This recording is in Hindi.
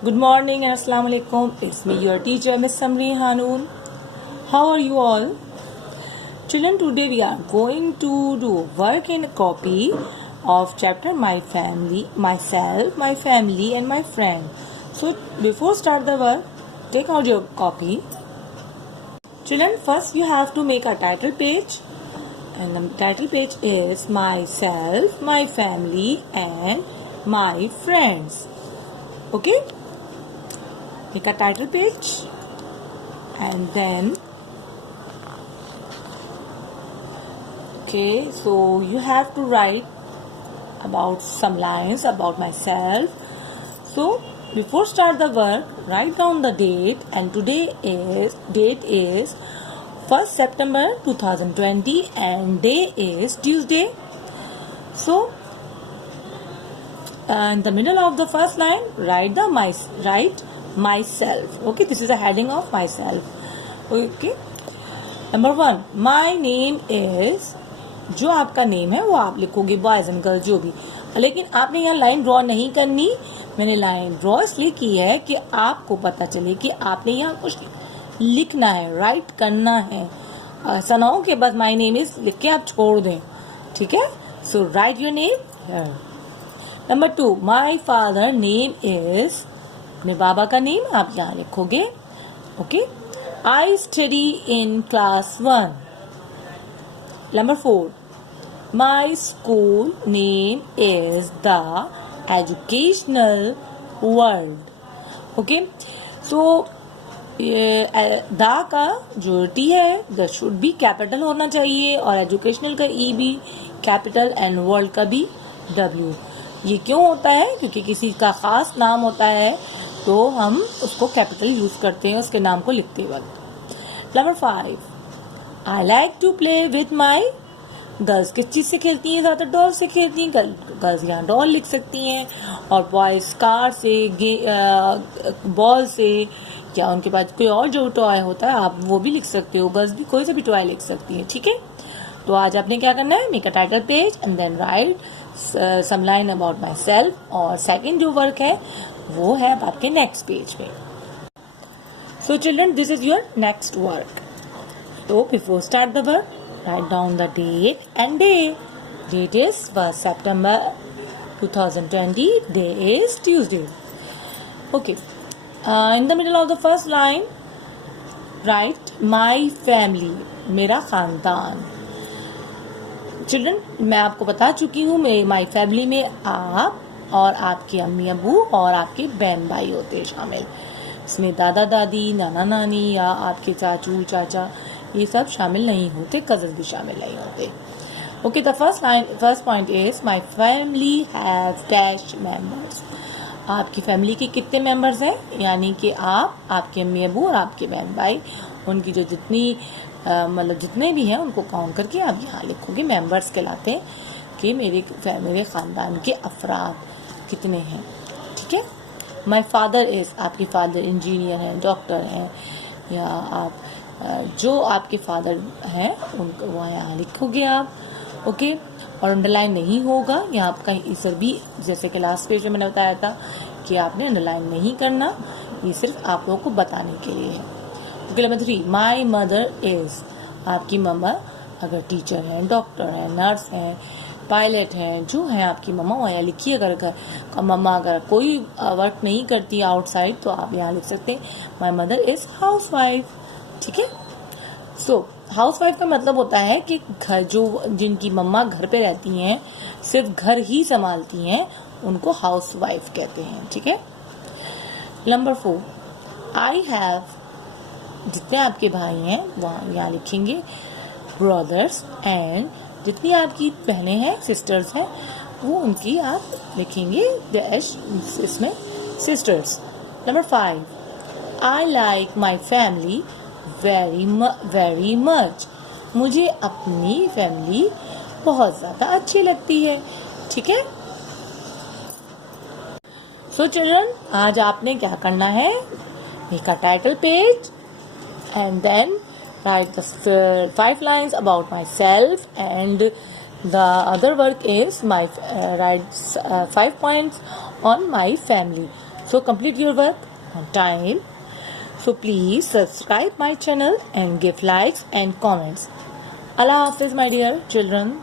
Good morning and Assalamu alaikum. It's me, your teacher, Miss Samri Hanoon. How are you all? Children, today we are going to do work in a copy of chapter My Family, Myself, My Family and My Friend. So, before start the work, take out your copy. Children, first you have to make a title page. And the title page is Myself, My Family and My Friends. Okay? Make a title page and then so you have to write about some lines about myself. So before start the work, write down the date, and today is 1st September 2020 and day is Tuesday. So in the middle of the first line, write myself. Okay, this is a heading of myself. Okay, number 1, my name is. जो आपका नेम है वो आप लिखोगे, बॉयज एंड गर्ल्स जो भी, लेकिन आपने यहाँ लाइन ड्रॉ नहीं करनी. मैंने लाइन ड्रॉ इसलिए की है कि आपको पता चले कि आपने यहाँ कुछ लिखना है, राइट करना है. ऐसा ना हो कि बस माई नेम इज लिख के आप छोड़ दें. ठीक है, so write your name. Number 2, my father name is. अपने बाबा का नेम आप यहाँ लिखोगे. Okay, I study in class 1. Number 4, my school name is the Educational World. Okay, so दा का जो टी है द शुड बी कैपिटल होना चाहिए, और एजुकेशनल का ई भी कैपिटल एंड वर्ल्ड का भी डब्ल्यू. ये क्यों होता है? क्योंकि किसी का खास नाम होता है तो हम उसको कैपिटल यूज करते हैं उसके नाम को लिखते वक्त. Number 5, I like to play with my. Girls किस चीज से खेलती हैं? ज्यादातर डॉल से खेलती हैं. गर्ल्स यहाँ डॉल लिख सकती हैं, और बॉयज कार से, बॉल से, या उनके पास कोई और जो टॉय होता है आप वो भी लिख सकते हो. गर्ल्स भी कोई से भी टॉय लिख सकती हैं. ठीक है, तो आज आपने क्या करना है? Make a title page and then write some line about myself. और सेकेंड जो वर्क है वो है आपके नेक्स्ट पेज पे. So children, this is your next work. So before start the work, write down the date and day. Date is 1st September 2020. Day is Tuesday. Okay. In the middle of the first line, write my family. मेरा खानदान. Children, मैं आपको बता चुकी हूँ my family में आप और आपके अम्मी अबू और आपके बहन भाई होते हैं शामिल. इसमें दादा दादी, नाना नानी या आपके चाचू चाचा ये सब शामिल नहीं होते, कजन भी शामिल नहीं होते. Okay, the first point is my family have dash members. आपकी फैमिली के कितने मेंबर्स हैं? यानी कि आप, आपके अम्मी अबू और आपके बहन भाई, उनकी जो जितनी मतलब जितने भी हैं उनको काउंट करके आप यहाँ लिखोगे. मेंबर्स कहलाते हैं कि मेरे ख़ानदान के अफराद कितने हैं. ठीक है, माई फादर इज़. आपके फादर इंजीनियर हैं, डॉक्टर हैं, या आप जो आपके फादर हैं उनको वहाँ यहाँ लिखोगे आप. ओके, और अंडरलाइन नहीं होगा यहाँ आप कहीं इस भी, जैसे कि लास्ट पेज में मैंने बताया था कि आपने अंडरलाइन नहीं करना, ये सिर्फ आप लोगों को बताने के लिए है. Okay, number 3, my mother is. आपकी मम्मा अगर टीचर हैं, डॉक्टर हैं, नर्स हैं, पायलट हैं, जो हैं आपकी मम्मा वहाँ यहाँ लिखिए. अगर मम्मा अगर कोई वर्क नहीं करती आउटसाइड तो आप यहाँ लिख सकते हैं my mother is house wife. ठीक है, सो हाउस वाइफ का मतलब होता है कि घर जो जिनकी मम्मा घर पे रहती हैं, सिर्फ घर ही संभालती हैं, उनको हाउस वाइफ कहते हैं. ठीक है. Number 4, I have. जितने आपके भाई हैं वहाँ यहाँ लिखेंगे ब्रदर्स, एंड जितनी आपकी बहनें हैं, सिस्टर्स हैं, वो उनकी आप लिखेंगे डैश इसमें sisters. Number 5, I like my family very much. मुझे अपनी फैमिली बहुत ज़्यादा अच्छी लगती है. ठीक है, सो चिल्ड्रन, आज आपने क्या करना है? Make a title page and then write the 5 lines about myself, and the other work is write 5 points on my family. So complete your work on time. So please subscribe my channel and give likes and comments. Allah Hafiz, my dear children.